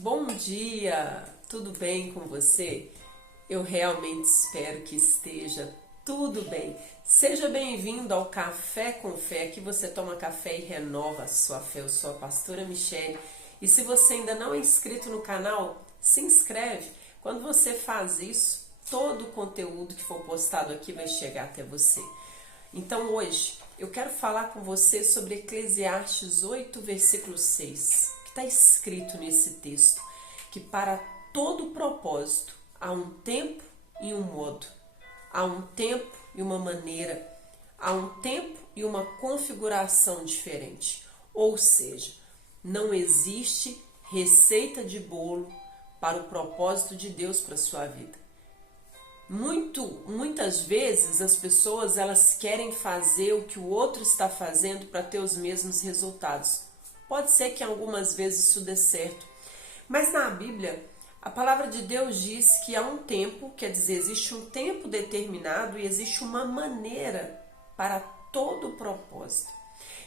Bom dia! Tudo bem com você? Eu realmente espero que esteja tudo bem. Seja bem-vindo ao Café com Fé. Aqui você toma café e renova a sua fé. Eu sou a pastora Michele. E se você ainda não é inscrito no canal, se inscreve. Quando você faz isso, todo o conteúdo que for postado aqui vai chegar até você. Então hoje eu quero falar com você sobre Eclesiastes 8, versículo 6. Está escrito nesse texto que para todo propósito há um tempo e um modo, há um tempo e uma maneira, há um tempo e uma configuração diferente. Ou seja, não existe receita de bolo para o propósito de Deus para a sua vida. Muitas vezes as pessoas elas querem fazer o que o outro está fazendo para ter os mesmos resultados. Pode ser que algumas vezes isso dê certo, mas na Bíblia a palavra de Deus diz que há um tempo, quer dizer, existe um tempo determinado e existe uma maneira para todo o propósito.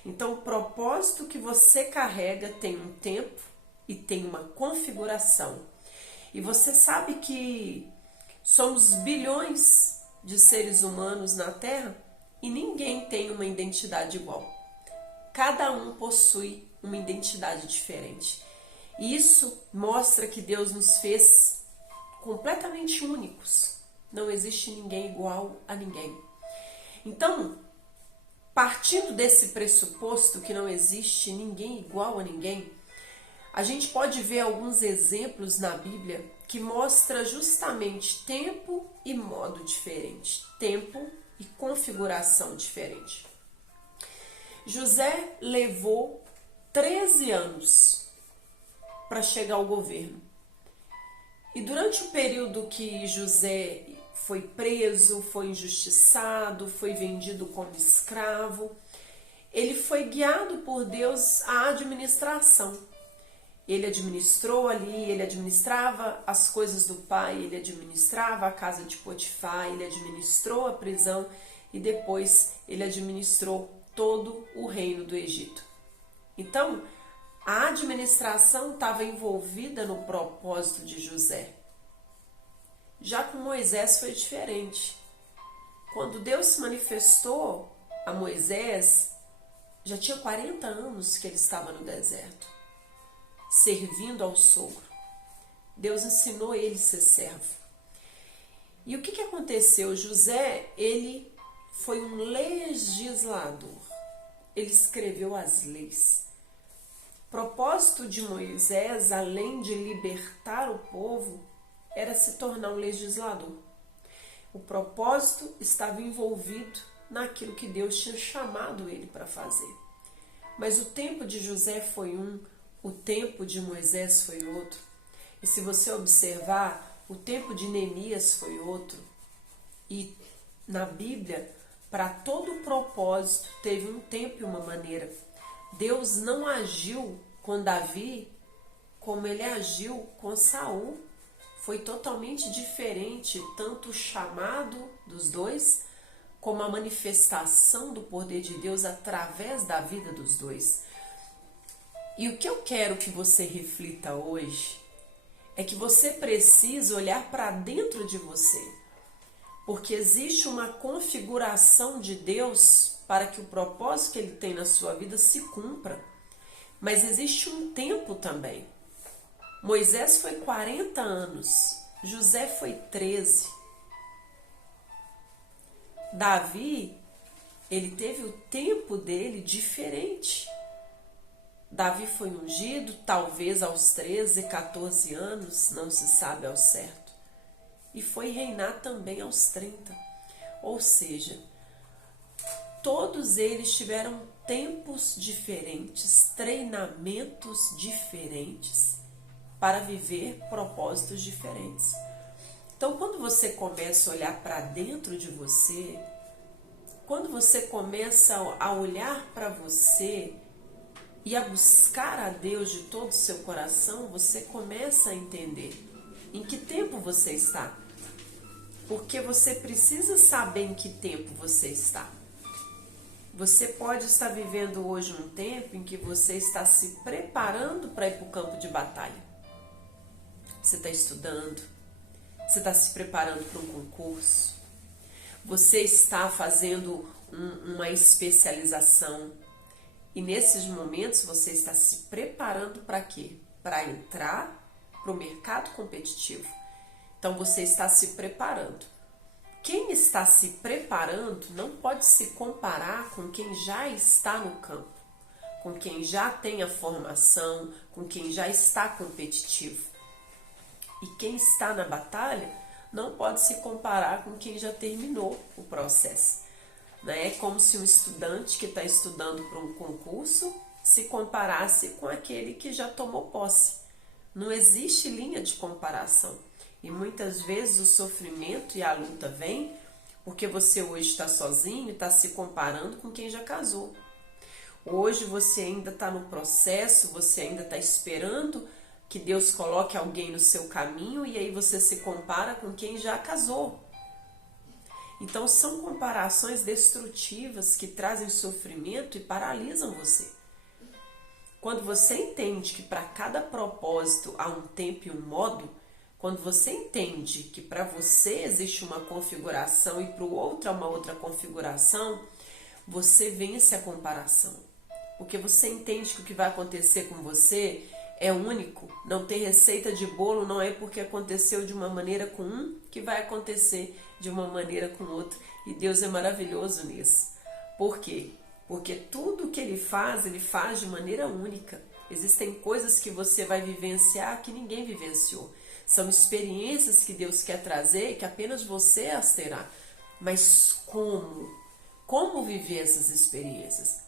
Então o propósito que você carrega tem um tempo e tem uma configuração. E você sabe que somos bilhões de seres humanos na Terra e ninguém tem uma identidade igual. Cada um possui uma identidade diferente. E isso mostra que Deus nos fez completamente únicos. Não existe ninguém igual a ninguém. Então, partindo desse pressuposto que não existe ninguém igual a ninguém, a gente pode ver alguns exemplos na Bíblia que mostra justamente tempo e modo diferente, tempo e configuração diferente. José levou 13 anos para chegar ao governo. E durante o período que José foi preso, foi injustiçado, foi vendido como escravo, ele foi guiado por Deus à administração. Ele administrou ali, ele administrava as coisas do pai, ele administrava a casa de Potifar, ele administrou a prisão e depois ele administrou todo o reino do Egito. Então, a administração estava envolvida no propósito de José. Já com Moisés foi diferente. Quando Deus se manifestou a Moisés, já tinha 40 anos que ele estava no deserto, servindo ao sogro. Deus ensinou ele a ser servo. E o que aconteceu? José, ele foi um legislador. Ele escreveu as leis. O propósito de Moisés, além de libertar o povo, era se tornar um legislador. O propósito estava envolvido naquilo que Deus tinha chamado ele para fazer. Mas o tempo de José foi um, o tempo de Moisés foi outro. E se você observar, o tempo de Neemias foi outro. E na Bíblia, para todo o propósito, teve um tempo e uma maneira. Deus não agiu com Davi como ele agiu com Saul. Foi totalmente diferente, tanto o chamado dos dois, como a manifestação do poder de Deus através da vida dos dois. E o que eu quero que você reflita hoje é que você precisa olhar para dentro de você. Porque existe uma configuração de Deus para que o propósito que Ele tem na sua vida se cumpra. Mas existe um tempo também. Moisés foi 40 anos, José foi 13. Davi, ele teve o tempo dele diferente. Davi foi ungido, talvez aos 13, 14 anos, não se sabe ao certo. E foi reinar também aos 30. Ou seja, todos eles tiveram tempos diferentes, treinamentos diferentes para viver propósitos diferentes. Então, quando você começa a olhar para dentro de você, quando você começa a olhar para você e a buscar a Deus de todo o seu coração, você começa a entender em que tempo você está. Porque você precisa saber em que tempo você está. Você pode estar vivendo hoje um tempo em que você está se preparando para ir para o campo de batalha. Você está estudando? Você está se preparando para um concurso? Você está fazendo uma especialização? E nesses momentos você está se preparando para quê? Para entrar para o mercado competitivo. Então você está se preparando. Quem está se preparando não pode se comparar com quem já está no campo, com quem já tem a formação, com quem já está competitivo. E quem está na batalha não pode se comparar com quem já terminou o processo. É como se um estudante que está estudando para um concurso se comparasse com aquele que já tomou posse. Não existe linha de comparação. E muitas vezes o sofrimento e a luta vem porque você hoje está sozinho e está se comparando com quem já casou. Hoje você ainda está no processo, você ainda está esperando que Deus coloque alguém no seu caminho e aí você se compara com quem já casou. Então são comparações destrutivas que trazem sofrimento e paralisam você. Quando você entende que para cada propósito há um tempo e um modo, quando você entende que para você existe uma configuração e para o outro há uma outra configuração, você vence a comparação. Porque você entende que o que vai acontecer com você é único. Não tem receita de bolo, não é porque aconteceu de uma maneira com um que vai acontecer de uma maneira com outro. E Deus é maravilhoso nisso. Por quê? Porque tudo que Ele faz de maneira única. Existem coisas que você vai vivenciar que ninguém vivenciou. São experiências que Deus quer trazer que apenas você as terá. Mas como? Como viver essas experiências?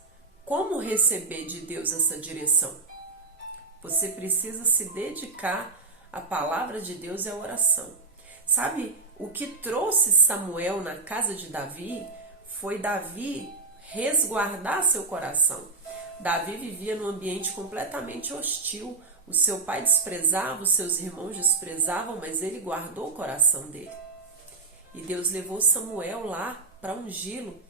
Como receber de Deus essa direção? Você precisa se dedicar à palavra de Deus e à oração. Sabe, o que trouxe Samuel na casa de Davi foi Davi resguardar seu coração. Davi vivia num ambiente completamente hostil. O seu pai desprezava, os seus irmãos desprezavam, mas ele guardou o coração dele. E Deus levou Samuel lá para ungí-lo.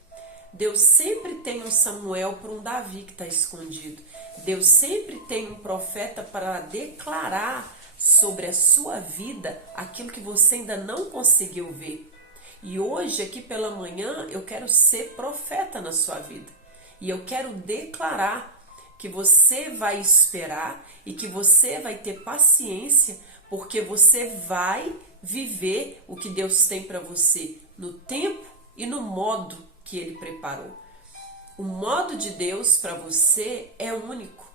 Deus sempre tem um Samuel para um Davi que está escondido. Deus sempre tem um profeta para declarar sobre a sua vida aquilo que você ainda não conseguiu ver. E hoje, aqui pela manhã, eu quero ser profeta na sua vida. E eu quero declarar que você vai esperar e que você vai ter paciência, porque você vai viver o que Deus tem para você no tempo e no modo que Ele preparou. O modo de Deus para você é único.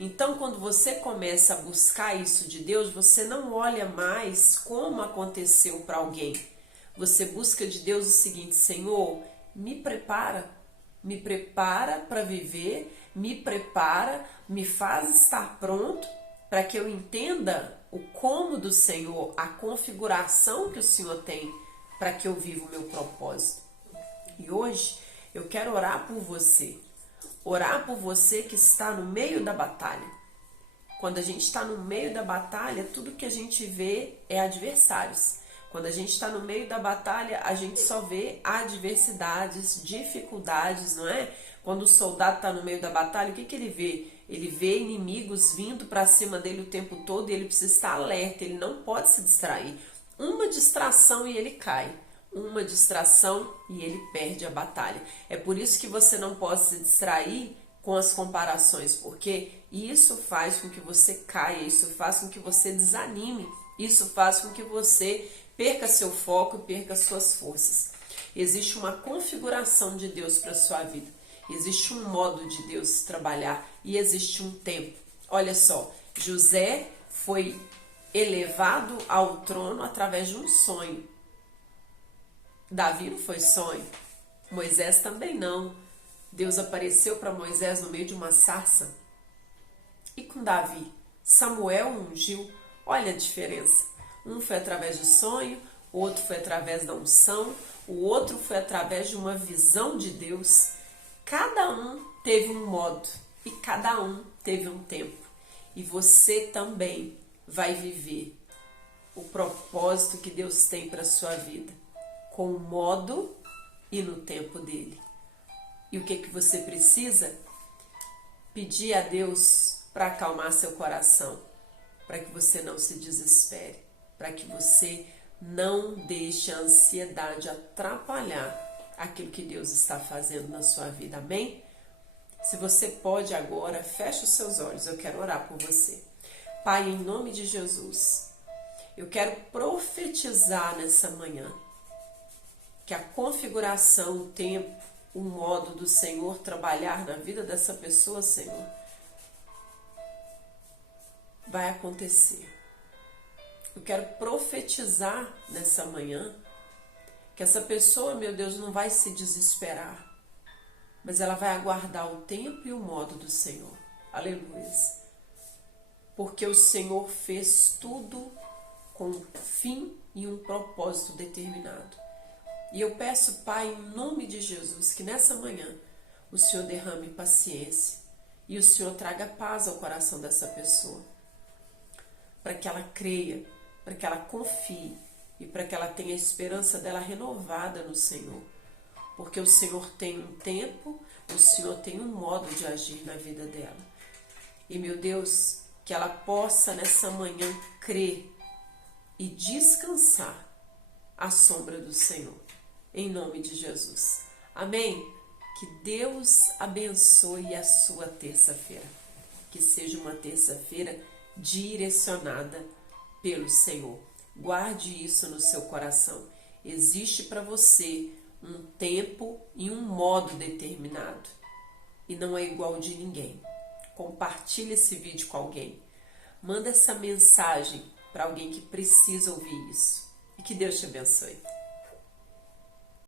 Então, quando você começa a buscar isso de Deus, você não olha mais como aconteceu para alguém. Você busca de Deus o seguinte: Senhor, me prepara para viver, me prepara, me faz estar pronto para que eu entenda o como do Senhor, a configuração que o Senhor tem para que eu viva o meu propósito. E hoje eu quero orar por você que está no meio da batalha. Quando a gente está no meio da batalha, tudo que a gente vê é adversários. Quando a gente está no meio da batalha, a gente só vê adversidades, dificuldades, não é? Quando o soldado está no meio da batalha, o que ele vê? Ele vê inimigos vindo para cima dele o tempo todo e ele precisa estar alerta, ele não pode se distrair. Uma distração e ele cai. Uma distração e ele perde a batalha. É por isso que você não pode se distrair com as comparações, porque isso faz com que você caia, isso faz com que você desanime, isso faz com que você perca seu foco e perca suas forças. Existe uma configuração de Deus para a sua vida, existe um modo de Deus trabalhar e existe um tempo. Olha só, José foi elevado ao trono através de um sonho. Davi não foi sonho, Moisés também não. Deus apareceu para Moisés no meio de uma sarça. E com Davi, Samuel ungiu. Olha a diferença. Um foi através do sonho, o outro foi através da unção, o outro foi através de uma visão de Deus. Cada um teve um modo e cada um teve um tempo. E você também vai viver o propósito que Deus tem para a sua vida, com o modo e no tempo dele. E o que você precisa? Pedir a Deus para acalmar seu coração. para que você não se desespere, para que você não deixe a ansiedade atrapalhar aquilo que Deus está fazendo na sua vida, amém? Se você pode agora, feche os seus olhos, eu quero orar por você. Pai, em nome de Jesus, eu quero profetizar nessa manhã que a configuração, o tempo, o modo do Senhor trabalhar na vida dessa pessoa, Senhor, vai acontecer. Eu quero profetizar nessa manhã que essa pessoa, meu Deus, não vai se desesperar, mas ela vai aguardar o tempo e o modo do Senhor. Aleluia. Porque o Senhor fez tudo com um fim e um propósito determinado. E eu peço, Pai, em nome de Jesus, que nessa manhã o Senhor derrame paciência e o Senhor traga paz ao coração dessa pessoa, para que ela creia, para que ela confie e para que ela tenha a esperança dela renovada no Senhor. Porque o Senhor tem um tempo, o Senhor tem um modo de agir na vida dela. E, meu Deus, que ela possa nessa manhã crer e descansar à sombra do Senhor. Em nome de Jesus. Amém? Que Deus abençoe a sua terça-feira. Que seja uma terça-feira direcionada pelo Senhor. Guarde isso no seu coração. Existe para você um tempo e um modo determinado. E não é igual de ninguém. Compartilhe esse vídeo com alguém. Manda essa mensagem para alguém que precisa ouvir isso. E que Deus te abençoe.